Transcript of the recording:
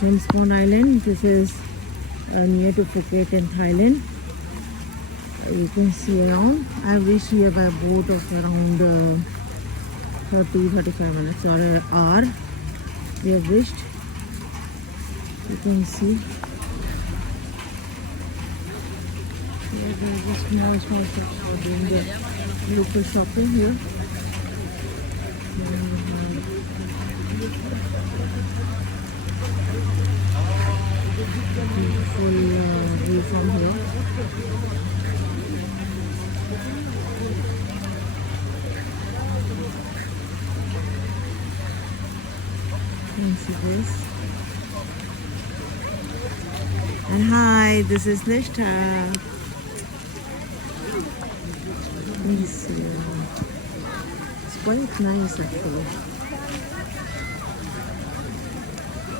James Bond Island. This is near to Phuket in Thailand. You can see around. I reached here by a boat of around 30-35 minutes or an hour. We have reached. You can see. Yeah, there's a small shops are doing the local shopping here. Beautiful view from here. You can see this. And hi, this is Nishtha. It's quite nice actually.